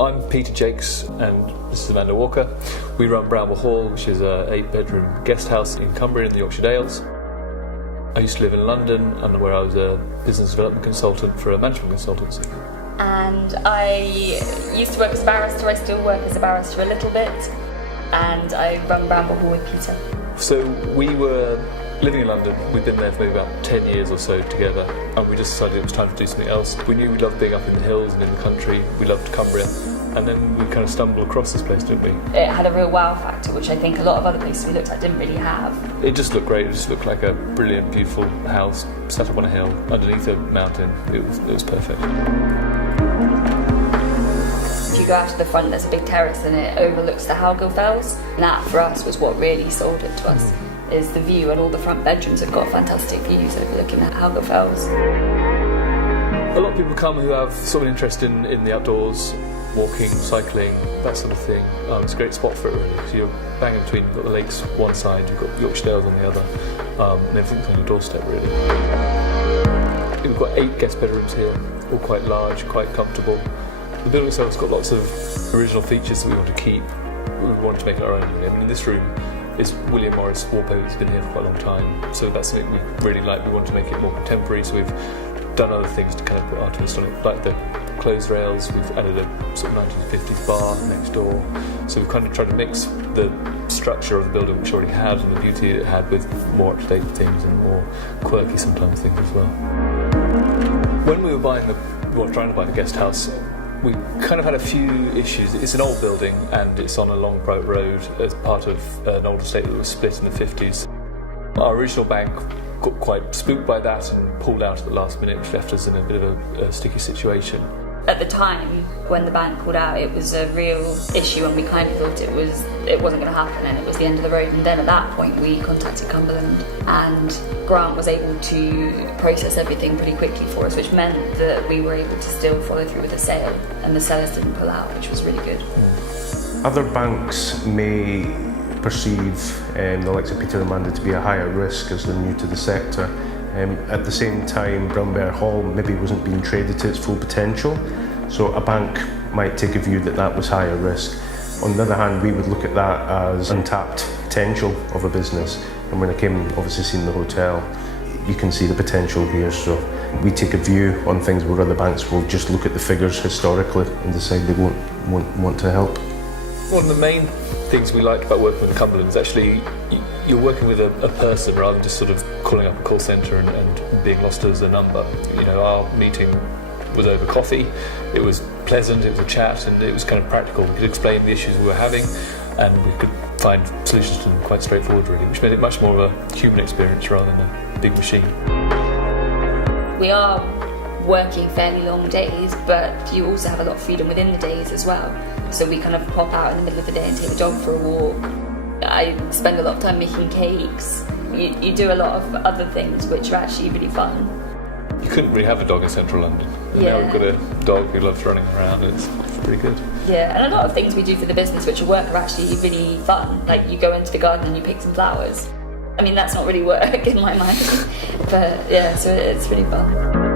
I'm Peter Jaques and this is Amanda Walker. We run Brownber Hall, which is a 8-bedroom guest house in Cumbria in the Yorkshire Dales. I used to live in London and where I was a business development consultant for a management consultancy. And I used to work as a barrister. I still work as a barrister a little bit, and I run Brownber Hall with Peter. So we were living in London. We'd been there for maybe about 10 years or so together, and we just decided it was time to do something else. We knew we loved being up in the hills and in the country. We loved Cumbria, and then we kind of stumbled across this place, didn't we? It had a real wow factor, which I think a lot of other places we looked at didn't really have. It just looked great. It just looked like a brilliant, beautiful house set up on a hill underneath a mountain. It was perfect. If you go out to the front, there's a big terrace and it overlooks the Howgill Fells. And that, for us, was what really sold it to us, is the view, and all the front bedrooms have got fantastic views overlooking the Howgill Fells. A lot of people come who have sort of an interest in the outdoors, walking, cycling, that sort of thing. It's a great spot for it, really. So you're bang in between. You've got the lakes one side, you've got Yorkshire Dales on the other, and everything's on your doorstep, really. We've got 8 guest bedrooms here, all quite large, quite comfortable. The building itself's got lots of original features that we want to keep. We wanted to make it our own. I mean, in this room is William Morris wallpaper that's been here for quite a long time, so that's something we really like. We want to make it more contemporary, so we've done other things to kind of put our twist on it, like the clothes rails. We've added a sort of 1950s bar next door, so we've kind of tried to mix the structure of the building, which already had, and the beauty it had, with more up-to-date things and more quirky sometimes things as well. When we were trying to buy the guest house, we kind of had a few issues. It's an old building and it's on a long private road as part of an old estate that was split in the 50s. Our original bank got quite spooked by that and pulled out at the last minute, which left us in a bit of a sticky situation. At the time, when the bank pulled out, it was a real issue, and we kind of thought it wasn't going to happen, and it was the end of the road. And then at that point, we contacted Cumberland, and Grant was able to process everything pretty quickly for us, which meant that we were able to still follow through with the sale, and the sellers didn't pull out, which was really good. Other banks may perceive the likes of Peter and Amanda to be a higher risk as they're new to the sector. At the same time, Brownber Hall maybe wasn't being traded to its full potential, so a bank might take a view that that was higher risk. On the other hand, we would look at that as untapped potential of a business, and when I came obviously seeing the hotel, you can see the potential here, so we take a view on things where other banks will just look at the figures historically and decide they won't want to help. One of the main things we like about working with Cumberland is actually you're working with a person rather than just sort of calling up a call centre and being lost as a number. You know, our meeting was over coffee, it was pleasant, it was a chat, and it was kind of practical. We could explain the issues we were having and we could find solutions to them quite straightforward, really, which made it much more of a human experience rather than a big machine. We are working fairly long days, but you also have a lot of freedom within the days as well. So we kind of pop out in the middle of the day and take the dog for a walk. I spend a lot of time making cakes. You do a lot of other things which are actually really fun. You couldn't really have a dog in central London. And Yeah. now we've got a dog who loves running around. It's pretty good. Yeah, and a lot of things we do for the business which are work are actually really fun. Like you go into the garden and you pick some flowers. I mean, that's not really work in my mind. But yeah, so it's really fun.